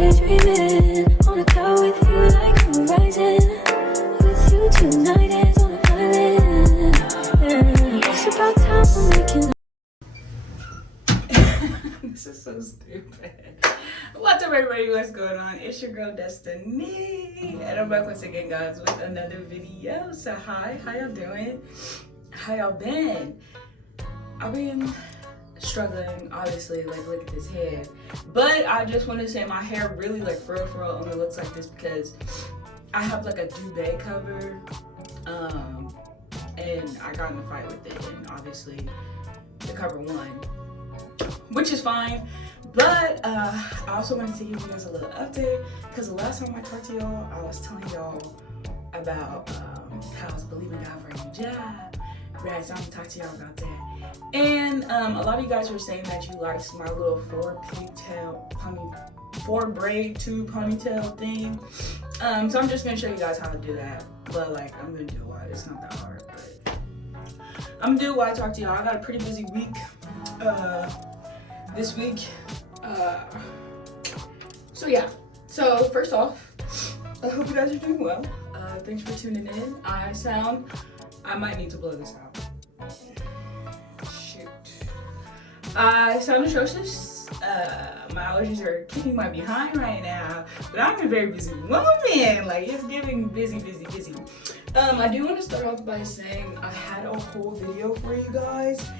daydreaming on a cloud with you like horizon. With you tonight is on an island. It's about time we're making. This is so stupid. What's up, everybody? What's going on? It's your girl Destiny, and I'm back once again, guys, with another video. So hi, how y'all doing? How y'all been? I've been struggling, obviously. Like, look at this hair, but I just want to say my hair really, like, for real only looks like this because I have like a duvet cover, and I got in a fight with it, and obviously the cover won, which is fine. But I also wanted to give you guys a little update because the last time I talked to y'all, I was telling y'all about how I was believing God for a new job. Right, so I'm gonna talk to y'all about that. And a lot of you guys were saying that you liked my little four braid two ponytail thing. So I'm just gonna show you guys how to do that. But like, I'm gonna do it while it's not that hard. But I'm gonna do it while I talk to y'all. I got a pretty busy week this week. So yeah. So first off, I hope you guys are doing well. Thanks for tuning in. I might need to blow this out. Shoot. I sound atrocious. My allergies are kicking my behind right now, but I'm a very busy woman. Like, it's giving busy. I do want to start off by saying I had a whole video for you guys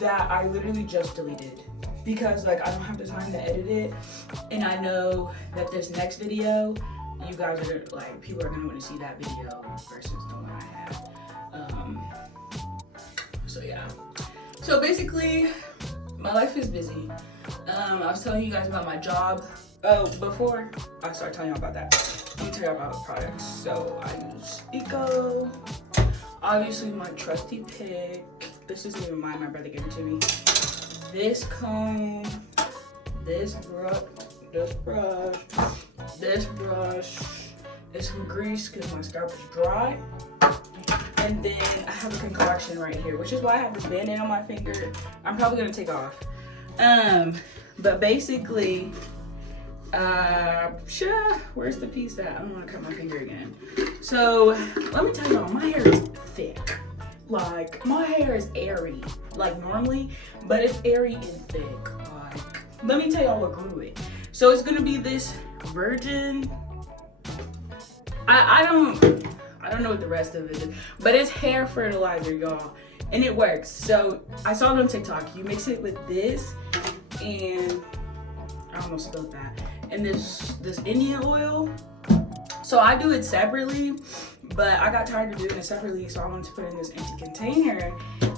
that I literally just deleted because, like, I don't have the time to edit it, and I know that this next video, you guys are like, people are gonna want to see that video versus the one I had. So yeah. So basically, my life is busy. I was telling you guys about my job. Oh, before I start telling y'all about that, let me tell y'all about the products. So I use Eco. Obviously, my trusty pick. This isn't even mine. My brother gave it to me. This comb, this brush, some grease because my scalp is dry. And then I have a concoction right here, which is why I have this band-aid on my finger. I'm probably gonna take off. But basically, where's the piece at? I don't wanna cut my finger again. So let me tell y'all, my hair is thick. Like, my hair is airy, like normally, but it's airy and thick. Like, let me tell y'all what grew it. So it's gonna be this virgin. I don't know what the rest of it is, but it's hair fertilizer, y'all, and it works. So I saw it on TikTok. You mix it with this, and I almost spilled that, and this Indian oil. So I do it separately, but I got tired of doing it separately, so I wanted to put it in this empty container,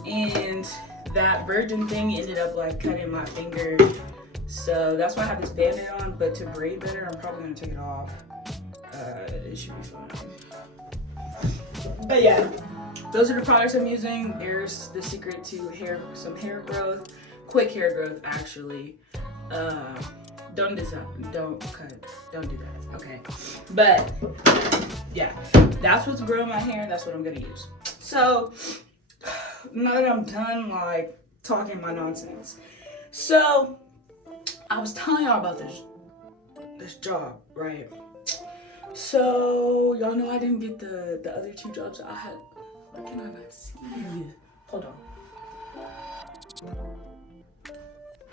and that virgin thing ended up like cutting my finger. So that's why I have this band-aid on, but to braid better, I'm probably gonna take it off. It should be fine. But yeah, those are the products I'm using. There's the secret to some hair growth, quick hair growth actually. Don't do that, don't do that, okay? But yeah, that's what's growing my hair, and that's what I'm gonna use. So now that I'm done like talking my nonsense, so I was telling y'all about this job, right? So y'all know I didn't get the other two jobs I had. Why can I not see? Hold on.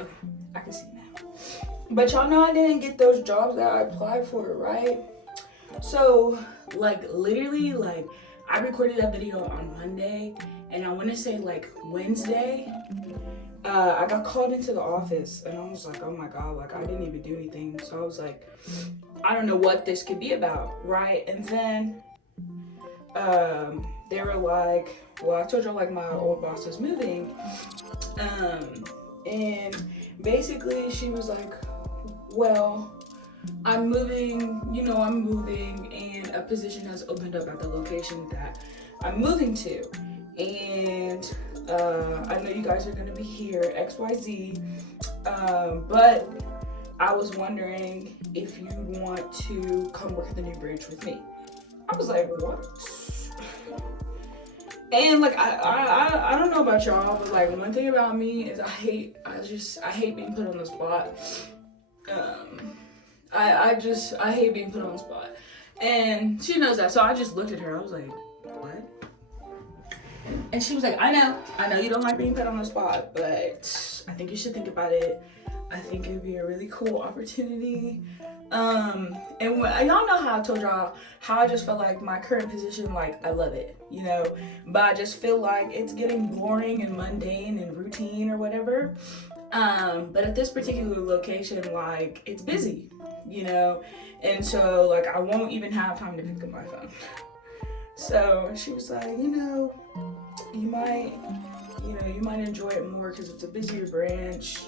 Okay, I can see now. But y'all know I didn't get those jobs that I applied for, right? So like literally, like I recorded that video on Monday, and I want to say like Wednesday, I got called into the office, and I was like, oh my God, like I didn't even do anything. So I was like, I don't know what this could be about, right? And then they were like, well, I told you like my old boss is moving, and basically she was like, well, I'm moving, and a position has opened up at the location that I'm moving to, and I know you guys are gonna be here, XYZ, but I was wondering if you want to come work at the new branch with me. I was like, what? And like I don't know about y'all, but like one thing about me is I hate being put on the spot. I hate being put on the spot. And she knows that. So I just looked at her. I was like, what? And she was like, I know you don't like being put on the spot, but I think you should think about it. I think it'd be a really cool opportunity. And y'all know how I told y'all how I just felt like my current position, like I love it, you know, but I just feel like it's getting boring and mundane and routine or whatever. But at this particular location, like it's busy, you know, and so like I won't even have time to pick up my phone. So she was like, you know, you might enjoy it more because it's a busier branch,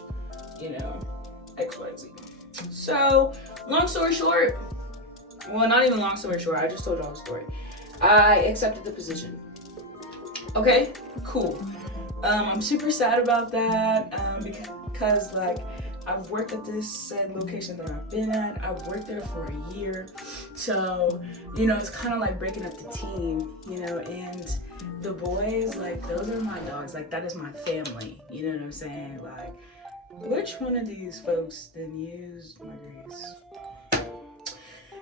you know, XYZ. So long story short, well, not even long story short, I just told y'all the story. I accepted the position. Okay, cool. I'm super sad about that because like I've worked at this said location that I've been at. I've worked there for a year. So, you know, it's kind of like breaking up the team, you know, and the boys, like those are my dogs. Like that is my family. You know what I'm saying? Like, which one of these folks then used my grease?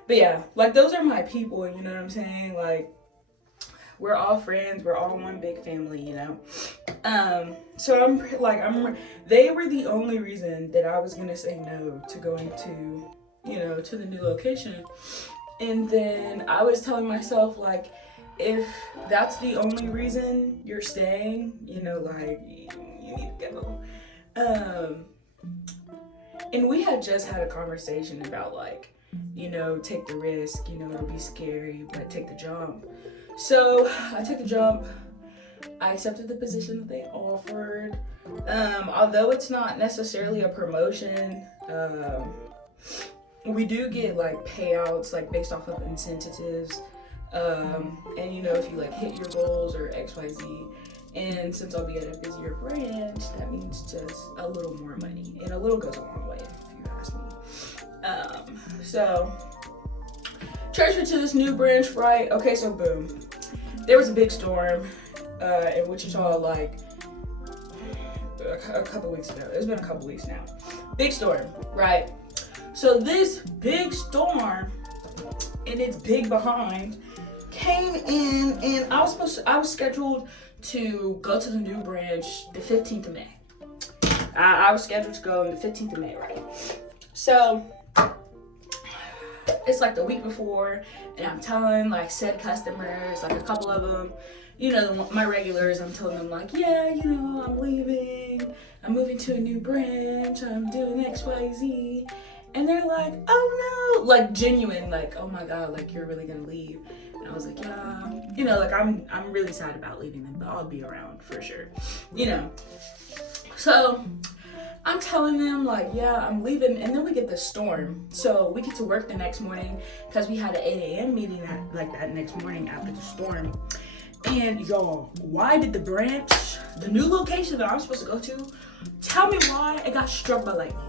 But yeah, like those are my people, you know what I'm saying? Like we're all friends, we're all one big family, you know? So they were the only reason that I was gonna say no to going to, you know, to the new location. And then I was telling myself, like, if that's the only reason you're staying, you know, like, you need to go. And we had just had a conversation about, like, you know, take the risk, you know, it'll be scary, but take the jump. So I took the jump. I accepted the position that they offered. Although it's not necessarily a promotion, we do get like payouts like based off of incentives. And you know, if you like hit your goals or XYZ. And since I'll be at a busier branch, that means just a little more money. And a little goes a long way, if you ask me. So transferred to this new branch, right? Okay, so boom. There was a big storm in Wichita like a couple weeks ago. It's been a couple weeks now. Big storm, right? So this big storm and its big behind came in, and I was scheduled to go to the new branch the 15th of May. I was scheduled to go on the 15th of May, right? So it's like the week before, and I'm telling like said customers, like a couple of them, you know, my regulars, I'm telling them like, yeah, you know, I'm leaving, I'm moving to a new branch, I'm doing XYZ. And they're like, oh no, like genuine, like, oh my God, like you're really gonna leave. And I was like, yeah, you know, like I'm really sad about leaving them, but I'll be around for sure, you know. So I'm telling them like, yeah, I'm leaving, and then we get the storm. So we get to work the next morning because we had an 8 a.m. meeting that next morning after the storm. And y'all, why did the branch, the new location that I'm supposed to go to, tell me why it got struck by lightning?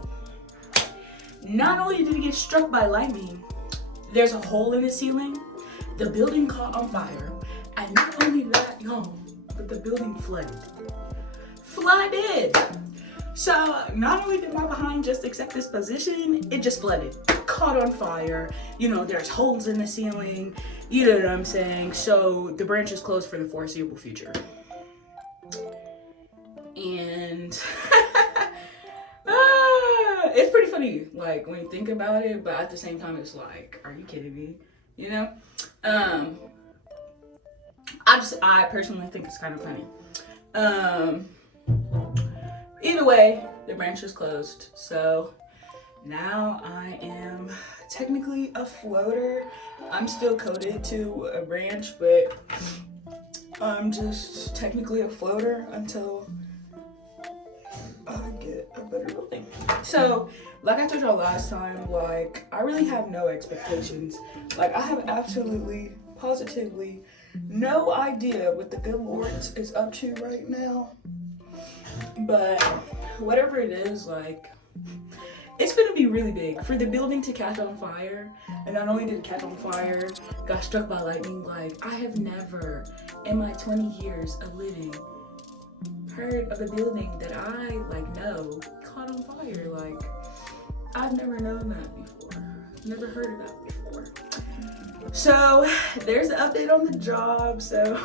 Not only did it get struck by lightning, there's a hole in the ceiling, the building caught on fire, and not only that, y'all, but the building flooded. So not only did my behind just accept this position, it just flooded, caught on fire. You know, there's holes in the ceiling, you know what I'm saying? So the branch is closed for the foreseeable future. And it's pretty funny, like when you think about it, but at the same time, it's like, are you kidding me? You know? I personally think it's kind of funny. Either way, the branch is closed. So now I am technically a floater. I'm still coded to a branch, but I'm just technically a floater until I get a better building. So, like I told y'all last time, like I really have no expectations. Like I have absolutely, positively no idea what the good Lord is up to right now. But whatever it is, like it's gonna be really big for the building to catch on fire. And not only did it catch on fire, got struck by lightning. Like I have never in my 20 years of living heard of a building that I like know caught on fire. Like I've never known that before. Never heard of that before. So there's the update on the job. So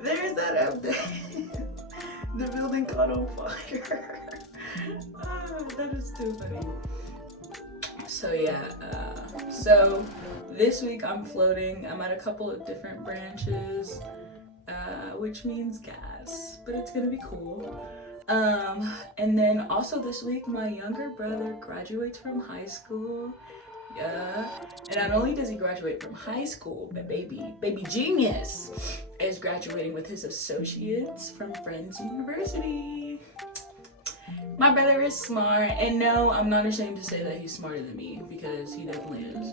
there's that update. The building caught on fire. That is too funny. So yeah, so this week I'm floating. I'm at a couple of different branches, which means gas, but it's gonna be cool. And then also this week my younger brother graduates from high school. Yeah, and not only does he graduate from high school, but baby genius is graduating with his associates from Friends University. My brother is smart, and no, I'm not ashamed to say that he's smarter than me, because he definitely is.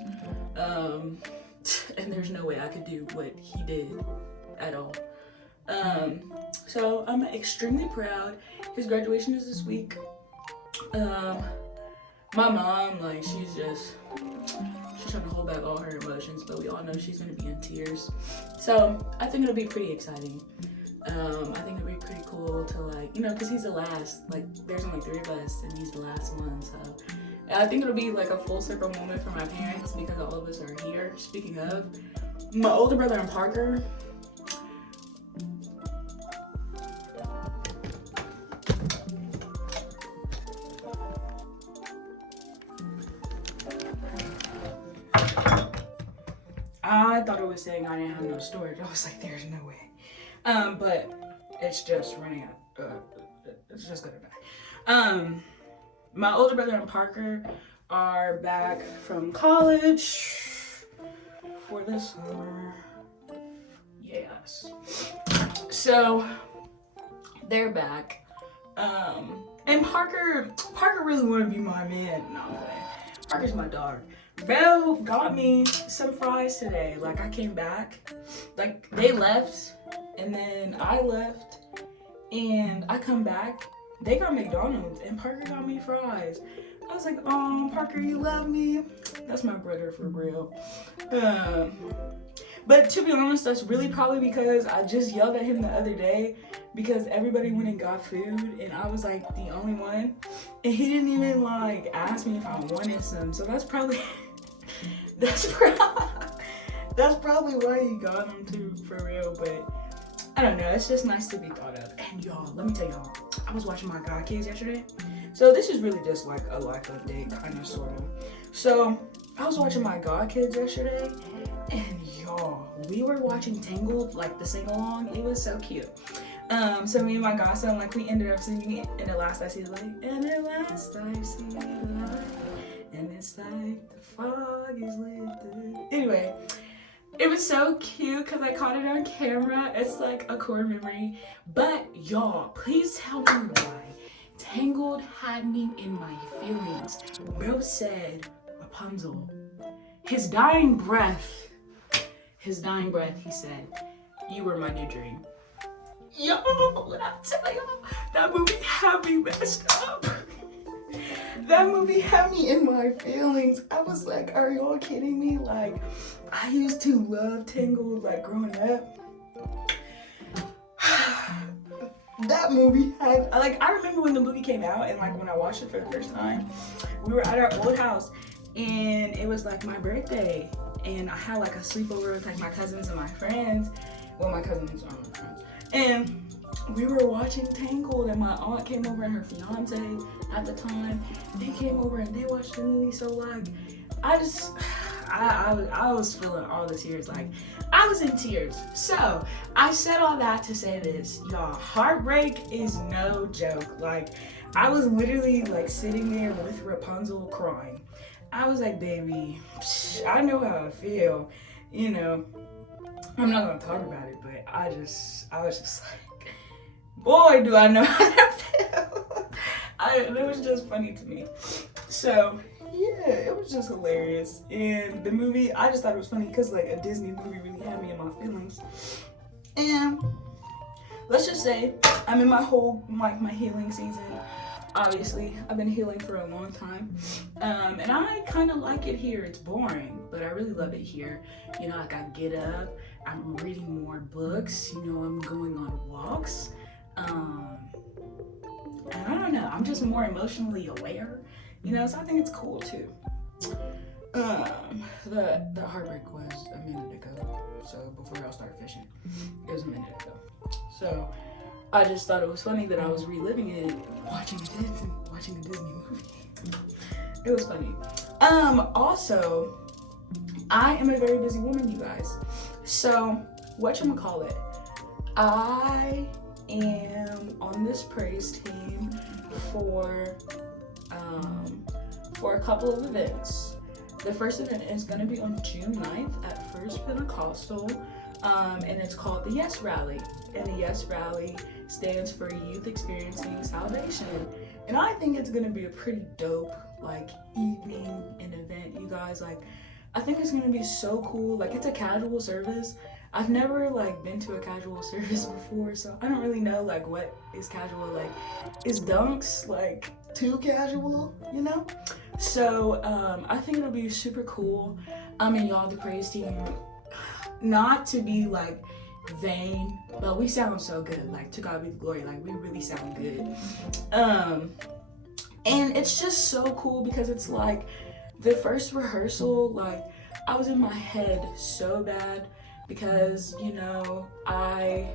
And there's no way I could do what he did at all. So I'm extremely proud. His graduation is this week. My mom, like, she's trying to hold back all her emotions, but we all know she's gonna be in tears. So I think it'll be pretty exciting. I think it'll be pretty cool to, like, you know, because he's the last, like, there's only 3 of us and he's the last one. So I think it'll be like a full circle moment for my parents because all of us are here. Speaking of, my older brother and Parker, I thought it was saying I didn't have no storage. I was like, there's no way. But it's just running out. It's just gonna die. My older brother and Parker are back from college for this summer. Yes. So they're back. And Parker really wanna be my man. No, I'm playing. Parker's my dog. Belle got me some fries today. Like, I came back, like, they left, and then I left, and I come back, they got McDonald's, and Parker got me fries. I was like, oh, Parker, you love me? That's my brother for real. But to be honest, that's really probably because I just yelled at him the other day because everybody went and got food, and I was, like, the only one, and he didn't even, like, ask me if I wanted some, so that's probably... That's probably why he got them too, for real, but I don't know, it's just nice to be thought of. And y'all, let me tell y'all, I was watching my God Kids yesterday. So this is really just like a life update, kind of, sort of. So I was watching my God Kids yesterday, and y'all, we were watching Tangled, like the sing-along. It was so cute. So me and my godson, like, we ended up singing it, and at last I see the light, and at last I see the light, and it's like the fog is lifted. Anyway, it was so cute because I caught it on camera. It's like a core memory. But y'all, please tell me why Tangled had me in my feelings. Bro said, Rapunzel, his dying breath, he said, you were my new dream. Yo, when I tell y'all, that movie had me messed up. That movie had me in my feelings. I was like, are y'all kidding me? Like, I used to love Tangled, like, growing up. That movie had, like, I remember when the movie came out, and, like, when I watched it for the first time, we were at our old house, and it was, like, my birthday, and I had, like, a sleepover with, like, my cousins and my friends. Well, my cousins are my friends. And we were watching Tangled, and my aunt came over and her fiance at the time, they came over and they watched the movie. So, like, I was feeling all the tears. Like, I was in tears. So I said all that to say this, y'all, heartbreak is no joke. Like, I was literally, like, sitting there with Rapunzel crying. I was like, baby, I know how I feel, you know. I'm not gonna talk about it, but I was just like, boy, do I know how to feel. It was just funny to me. So yeah, it was just hilarious. And the movie, I just thought it was funny because, like, a Disney movie really had me in my feelings. And let's just say I'm in my whole, like, my healing season. Obviously, I've been healing for a long time. And I kind of like it here. It's boring, but I really love it here. You know, like, I get up, I'm reading more books, you know, I'm going on walks. And I don't know, I'm just more emotionally aware, you know, so I think it's cool too. The heartbreak was a minute ago. So before y'all start fishing, it was a minute ago. So I just thought it was funny that I was reliving it, watching a Disney movie. It was funny. Also, I am a very busy woman, you guys. So whatchamacallit, I am on this praise team for a couple of events. The first event is going to be on June 9th at First Pentecostal, and it's called the Yes Rally. And the Yes Rally stands for Youth Experiencing Salvation. And I think it's going to be a pretty dope, like, evening and event, you guys. Like, I think it's going to be so cool. Like, it's a casual service. I've never, like, been to a casual service before, so I don't really know, like, what is casual. Like, is dunks, like, too casual, you know? So, I think it'll be super cool. And y'all, the praise team, not to be, like, vain, but we sound so good. Like, to God be the glory. Like, we really sound good. And it's just so cool because it's, like, the first rehearsal, like, I was in my head so bad because, you know, I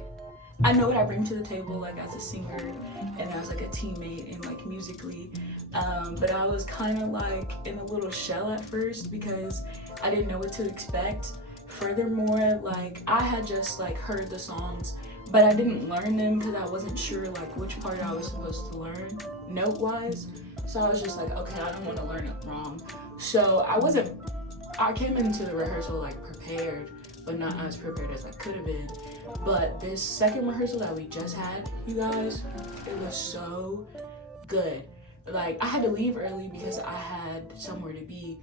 know what I bring to the table, like, as a singer and as, like, a teammate and, like, musically. But I was kind of, like, in a little shell at first because I didn't know what to expect. Furthermore, like, I had just, like, heard the songs, but I didn't learn them because I wasn't sure, like, which part I was supposed to learn note-wise. So I was just like, okay, I don't want to learn it wrong. So I came into the rehearsal, like, prepared, but not as prepared as I could have been. But this second rehearsal that we just had, you guys, it was so good. Like, I had to leave early because I had somewhere to be.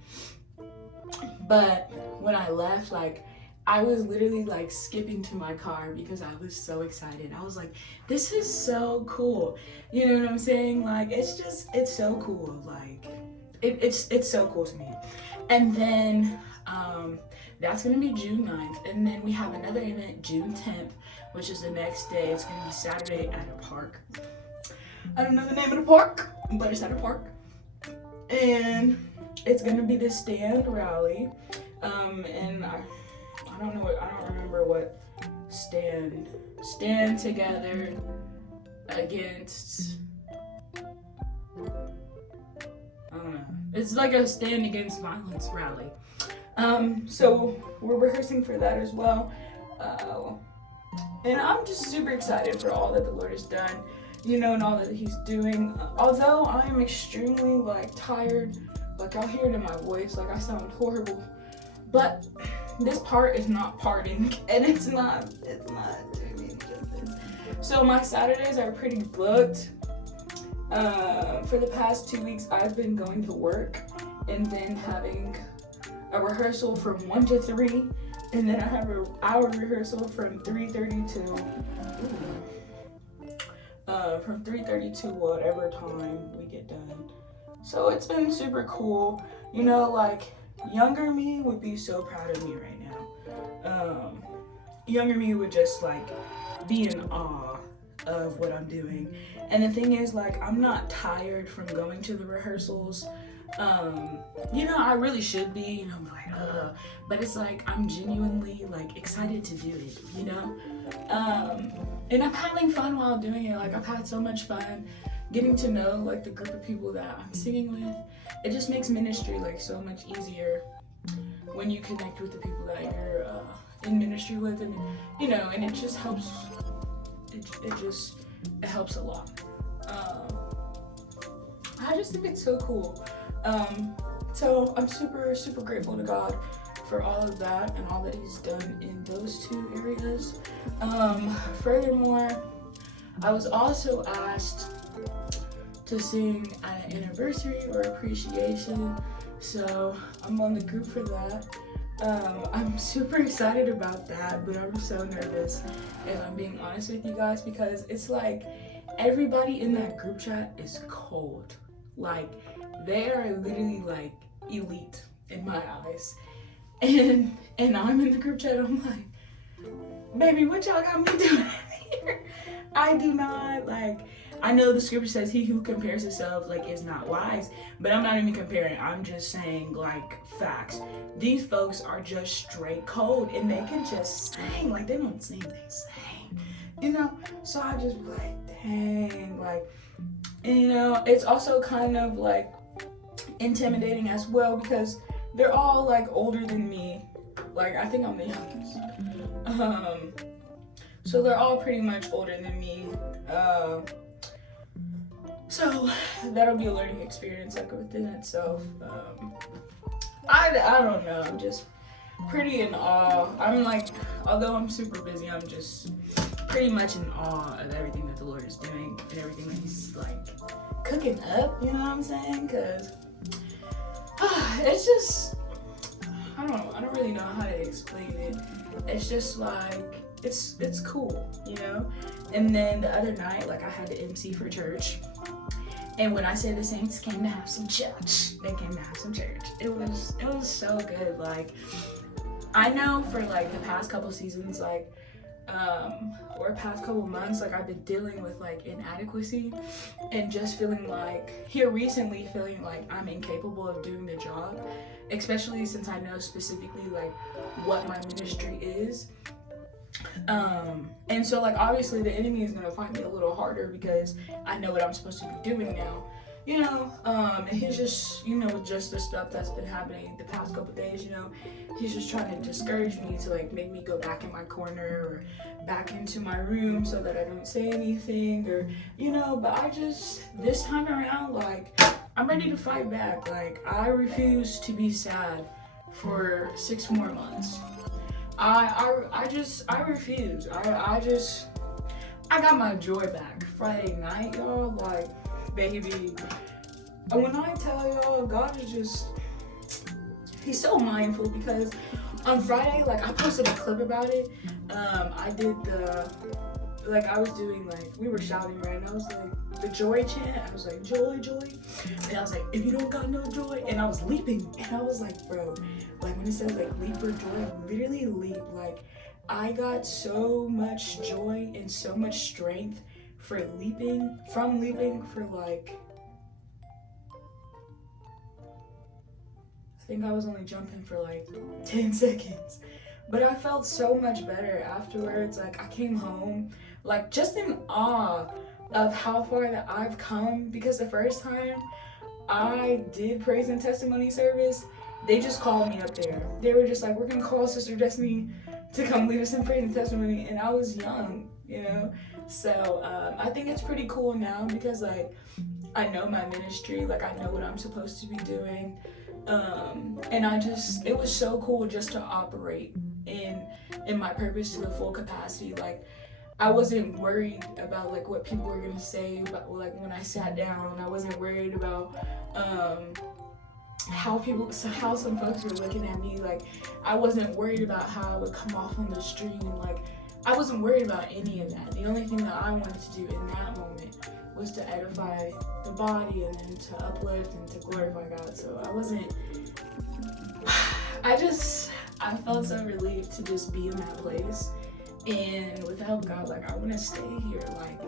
But when I left, like, I was literally, like, skipping to my car because I was so excited. I was like, this is so cool. You know what I'm saying? Like, it's so cool. Like, it's so cool to me. And then, that's gonna be June 9th. And then we have another event June 10th, which is the next day. It's gonna be Saturday at a park. I don't know the name of the park, but it's at a park. And it's gonna be the stand rally. And I don't remember what stand together against, I don't know. It's like a stand against violence rally. So we're rehearsing for that as well. And I'm just super excited for all that the Lord has done, you know, and all that he's doing. Although I am extremely, like, tired, like, I'll hear it in my voice, like, I sound horrible. But this part is not parting, and it's not doing me justice. So my Saturdays are pretty booked. For the past 2 weeks, I've been going to work and then having a rehearsal from 1 to 3, and then I have an hour rehearsal from 3:30 to whatever time we get done. So it's been super cool. You know, like, younger me would be so proud of me right now. Younger me would just, like, be in awe of what I'm doing. And the thing is, like, I'm not tired from going to the rehearsals. You know, I really should be, you know, like, but it's like, I'm genuinely, like, excited to do it, you know? And I'm having fun while doing it. Like, I've had so much fun getting to know, like, the group of people that I'm singing with. It just makes ministry, like, so much easier when you connect with the people that you're in ministry with, and, you know, and it just helps. It helps a lot. I just think it's so cool. So I'm super, super grateful to God for all of that and all that he's done in those two areas. Furthermore, I was also asked to sing at an anniversary or appreciation, so I'm on the group for that. I'm super excited about that, but I'm so nervous, if I'm being honest with you guys, because it's like everybody in that group chat is cold. Like, they are literally, like, elite in my eyes. And I'm in the group chat, I'm like, baby, what y'all got me doing here? I do not, like, I know the scripture says he who compares himself like is not wise, but I'm not even comparing. I'm just saying like facts. These folks are just straight cold, and they can just sing. Like they don't sing, they sing. You know? So I just be like, dang, like, and, you know, it's also kind of like intimidating as well because they're all like older than me. Like I think I'm the youngest. So they're all pretty much older than me. So that'll be a learning experience like within itself. I don't know. I'm just pretty in awe. I'm like, although I'm super busy, I'm just pretty much in awe of everything that the Lord is doing and everything that He's like cooking up. You know what I'm saying? Cause it's just, I don't really know how to explain it. It's just like it's cool, you know. And then the other night, like I had to MC for church. And when I say the Saints came to have some church, they came to have some church. It was so good. Like I know for like the past couple seasons, like or past couple months, like I've been dealing with like inadequacy and just feeling like recently feeling like I'm incapable of doing the job, especially since I know specifically like what my ministry is. And so like obviously the enemy is gonna find me a little harder because I know what I'm supposed to be doing now, you know. And he's just, you know, with just the stuff that's been happening the past couple days, you know, he's just trying to discourage me to like make me go back in my corner or back into my room so that I don't say anything, or you know. But I just, this time around, like I'm ready to fight back. Like I refuse to be sad for 6 more months. I refuse. I got my joy back Friday night, y'all. Like, baby, when I tell y'all, God is just, He's so mindful because on Friday, like I posted a clip about it. I did I was doing like, we were shouting, right? And I was like, the joy chant. I was like, joy, joy. And I was like, if you don't got no joy. And I was leaping. And I was like, bro, like when it says like leap for joy, literally leap. Like I got so much joy and so much strength from leaping for like, I think I was only jumping for like 10 seconds. But I felt so much better afterwards. Like I came home, like just in awe of how far that I've come, because the first time I did praise and testimony service, they just called me up there. They were just like, we're gonna call Sister Destiny to come lead us in praise and testimony, and I was young, you know. So I think it's pretty cool now because like I know my ministry, like I know what I'm supposed to be doing. And it was so cool just to operate in my purpose to the full capacity. Like I wasn't worried about like what people were gonna say about like when I sat down. I wasn't worried about how some folks were looking at me. Like I wasn't worried about how I would come off on the stream. Like I wasn't worried about any of that. The only thing that I wanted to do in that moment was to edify the body and then to uplift and to glorify God. So I felt so relieved to just be in that place. And without God, like I want to stay here. Like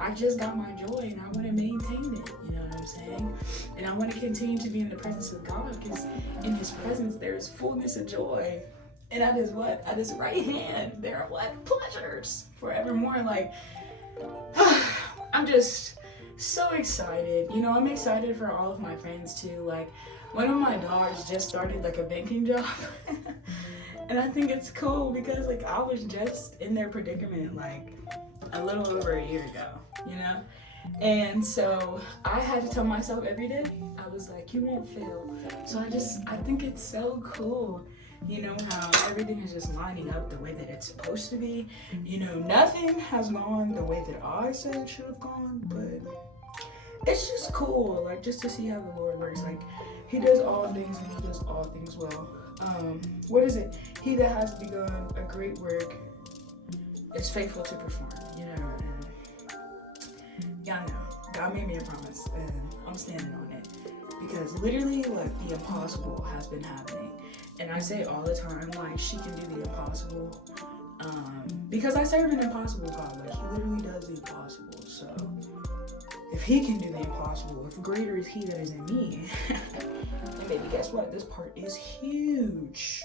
I just got my joy and I want to maintain it. You know what I'm saying? And I want to continue to be in the presence of God, because in His presence there is fullness of joy. And at His right hand there are what? Pleasures forevermore. Like I'm just so excited. You know, I'm excited for all of my friends too. Like one of my dogs just started like a banking job. And I think it's cool because like I was just in their predicament like a little over a year ago, you know? And so I had to tell myself every day, I was like, you won't fail. So I think it's so cool, you know, how everything is just lining up the way that it's supposed to be. You know, nothing has gone the way that I said it should have gone, but it's just cool, like just to see how the Lord works. Like He does all things and He does all things well. What is it? He that has begun a great work is faithful to perform, you know. And y'all know, God made me a promise and I'm standing on it, because literally like the impossible has been happening. And I say all the time, like she can do the impossible, because I serve an impossible God. Like He literally does the impossible. So if he can do the impossible, if greater is he that is in me, and baby, guess what? This part is huge.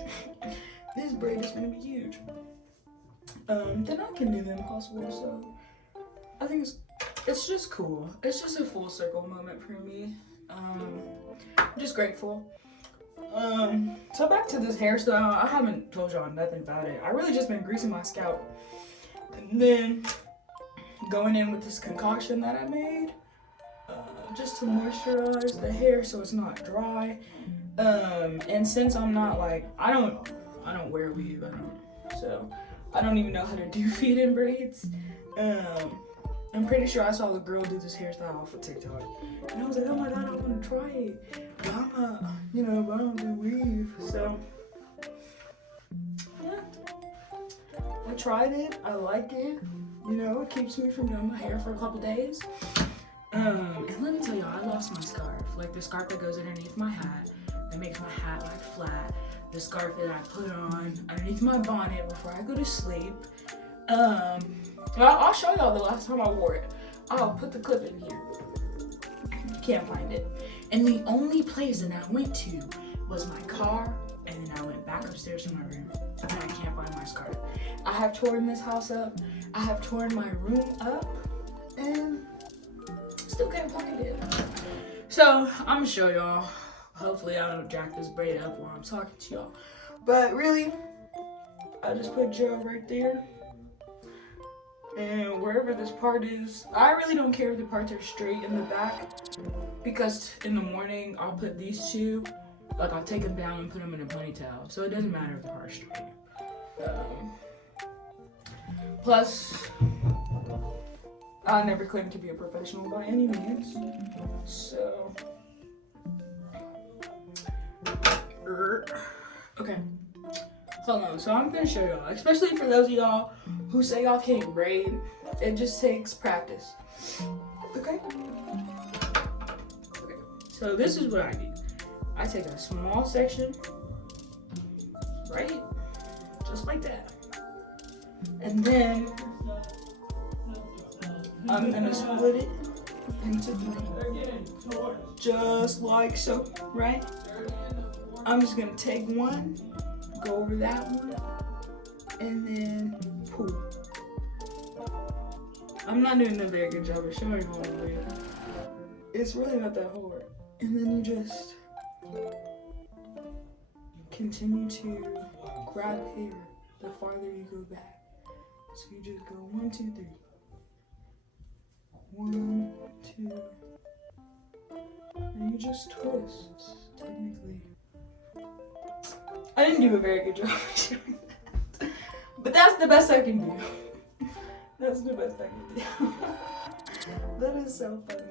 This braid is gonna be huge. Then I can do the impossible. So I think it's just cool. It's just a full circle moment for me. I'm just grateful. So back to this hairstyle. I haven't told y'all nothing about it. I really just been greasing my scalp, and then going in with this concoction that I made, just to moisturize the hair so it's not dry. And since I'm not like, I don't wear a weave, so I don't even know how to do feed-in braids. I'm pretty sure I saw the girl do this hairstyle off of TikTok, and I was like, oh my god, I want to try it. But I'm not, but I don't do weave, so yeah. I tried it. I like it. It keeps me from doing my hair for a couple days. And let me tell y'all, I lost my scarf. Like the scarf that goes underneath my hat, that makes my hat like flat. The scarf that I put on underneath my bonnet before I go to sleep. I'll show y'all the last time I wore it. I'll put the clip in here. Can't find it. And the only place that I went to was my car, and then I went back upstairs to my room, and I can't find my scarf. I have torn this house up. I have torn my room up, and still can't find it. So I'm gonna show y'all. Hopefully I don't jack this braid up while I'm talking to y'all. But really, I just put gel right there. And wherever this part is, I really don't care if the parts are straight in the back, because in the morning I'll put these two, like I'll take them down and put them in a ponytail. So it doesn't matter if the part's straight. Plus, I never claimed to be a professional by any means. So, okay. Hold on, so I'm gonna show y'all, especially for those of y'all who say y'all can't braid. It just takes practice. Okay? Okay. So this is what I do. I take a small section, right? Just like that. And then I'm gonna split it into three. Just like so, right? I'm just gonna take one, go over that one, and then pull. I'm not doing a very good job of showing all the way. It's really not that hard. And then you just continue to grab hair the farther you go back. So you just go 1, 2, 3. 1, 2, and you just twist, technically. I didn't do a very good job of showing that. But that's the best I can do. That's the best I can do. That is so funny.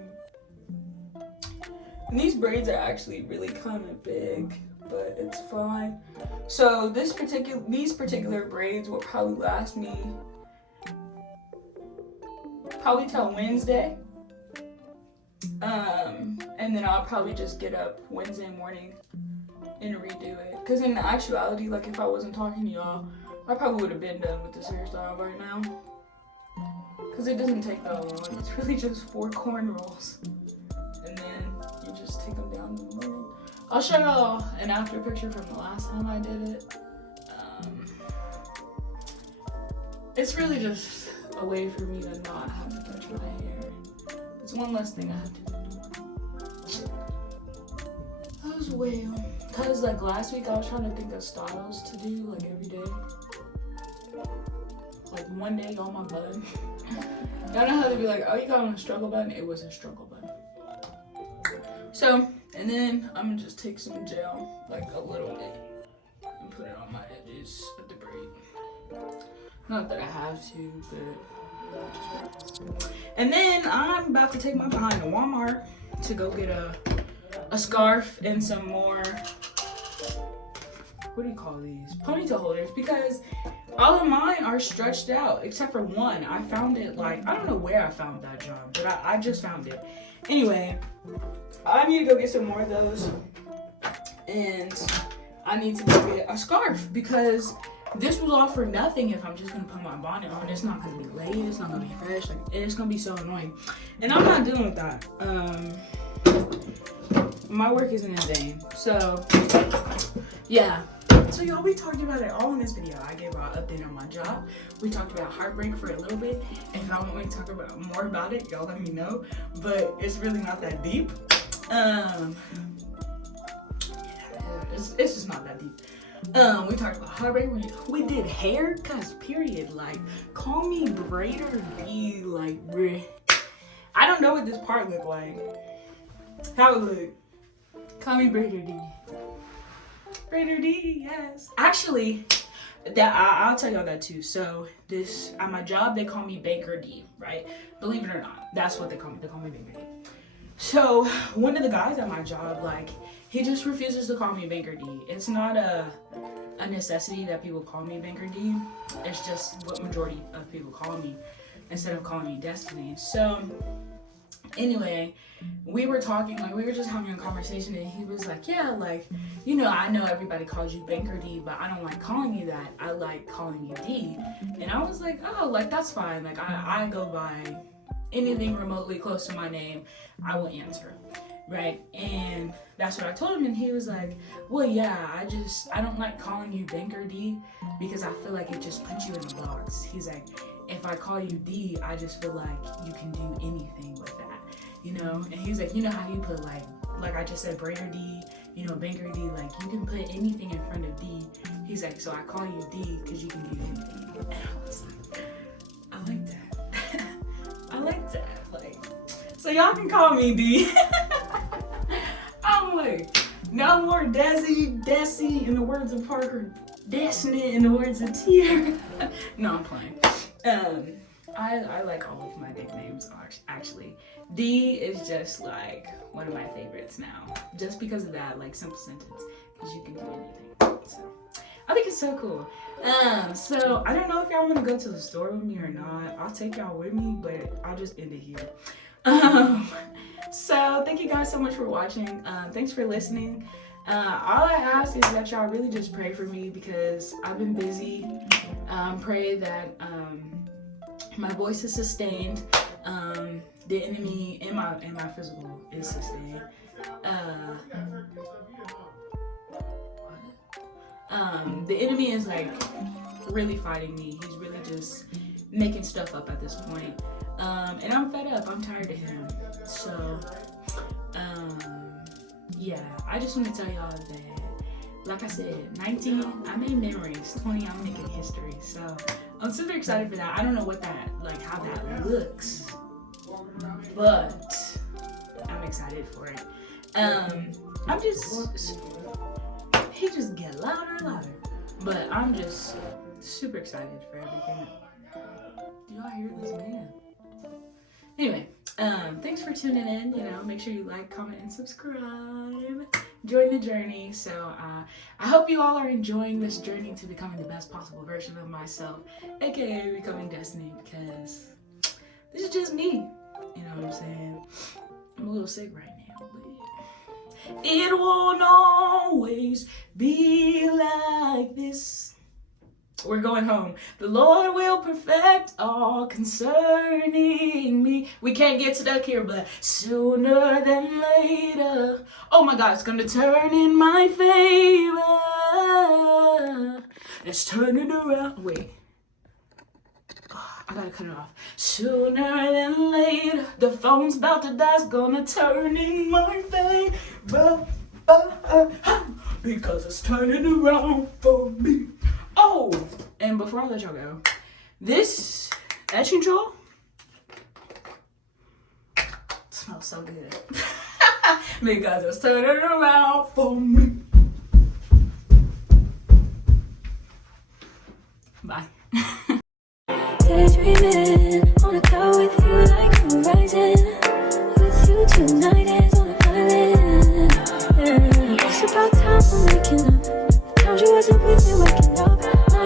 And these braids are actually really kind of big, but it's fine. So these particular braids will probably last me probably till Wednesday. And then I'll probably just get up Wednesday morning and redo it. Because in actuality, like if I wasn't talking to y'all, I probably would have been done with this hairstyle right now. Because it doesn't take that long. It's really just 4 corn rolls. And then you just take them down to the middle. I'll show y'all an after picture from the last time I did it. It's really just a way for me to not have to touch my hair. It's one less thing I have to do. As well. Because like last week I was trying to think of styles to do like every day. Like one day on my bun. Y'all know how they be like, oh, you got on a struggle bun? It was a struggle bun. So, and then I'm gonna just take some gel, like a little bit, and put it on my edges of the braid. Not that I have to, but. And then I'm about to take my behind to Walmart to go get a scarf and some more, what do you call these? Ponytail holders, because all of mine are stretched out except for one. I found it like, I don't know where I found that job, but I just found it. Anyway, I need to go get some more of those, and I need to go get a scarf because this was all for nothing if I'm just gonna put my bonnet on. It's not gonna be laid, it's not gonna be fresh, like it's gonna be so annoying. And I'm not dealing with that. My work isn't in vain. So yeah. So y'all, we talked about it all in this video. I gave y'all an update on my job. We talked about heartbreak for a little bit. If y'all want me to talk about more about it, y'all let me know. But it's really not that deep. Yeah, it's just not that deep. We talked about heartbreak. We did hair, cause period. Like, call me braider D. Like, bruh. I don't know what this part looked like. How it look? Call me braider D. Braider D, yes. Actually, that I'll tell y'all that too. So this at my job they call me Banker D, right? Believe it or not, that's what they call me. They call me Banker D. So one of the guys at my job, like, he just refuses to call me Banker D. It's not a necessity that people call me Banker D. It's just what majority of people call me instead of calling me Destiny. So anyway, we were talking, like, we were just having a conversation, and he was like, yeah, like, you know, I know everybody calls you Banker D, but I don't like calling you that. I like calling you D. And I was like, oh, like, that's fine. Like, I go by anything remotely close to my name, I will answer, right? And that's what I told him, and he was like, well, yeah, I don't like calling you Banker D because I feel like it just puts you in a box. He's like, if I call you D, I just feel like you can do anything with that, you know? And he's like, you know how you put like I just said, braider D, you know, Banker D, like, you can put anything in front of D. He's like, so I call you D because you can do anything. And I was like, I like that. I like that. Like, so y'all can call me D. I'm like, no more Desi in the words of Parker, Destiny in the words of Tia. No, I'm playing. I like all of my nicknames actually. D is just like one of my favorites now, just because of that, like, simple sentence, because you can do anything. So I think it's so cool. So I don't know if y'all want to go to the store with me or not. I'll take y'all with me, but I'll just end it here. So thank you guys so much for watching. Thanks for listening. All I ask is that y'all really just pray for me because I've been busy. Pray that my voice is sustained. The enemy in my physical is sustained. The enemy is like really fighting me. He's really just making stuff up at this point. And I'm fed up. I'm tired of him. So, yeah, I just want to tell y'all that, like I said, 19, I made memories. 20, I'm making history. So I'm super excited for that. I don't know what that, like, how that looks, but I'm excited for it. He just get louder and louder, but I'm just super excited for everything. Do y'all hear this man? Anyway, thanks for tuning in. You know, make sure you like, comment, and subscribe. Join the journey. So I hope you all are enjoying this journey to becoming the best possible version of myself, aka Becoming Destiny, because this is just me. You know what I'm saying? I'm a little sick right now, but it won't always be like this. We're going home. The Lord will perfect all concerning me. We can't get stuck here, but sooner than later, oh my God, it's gonna turn in my favor. Let's turn it around. Wait. I gotta cut it off. Sooner than later, the phone's about to die. It's gonna turn in my favor. Because it's turning around for me. Oh, and before I let y'all go, this etching gel smells so good. Because it's turning around for me. Bye. Daydreaming.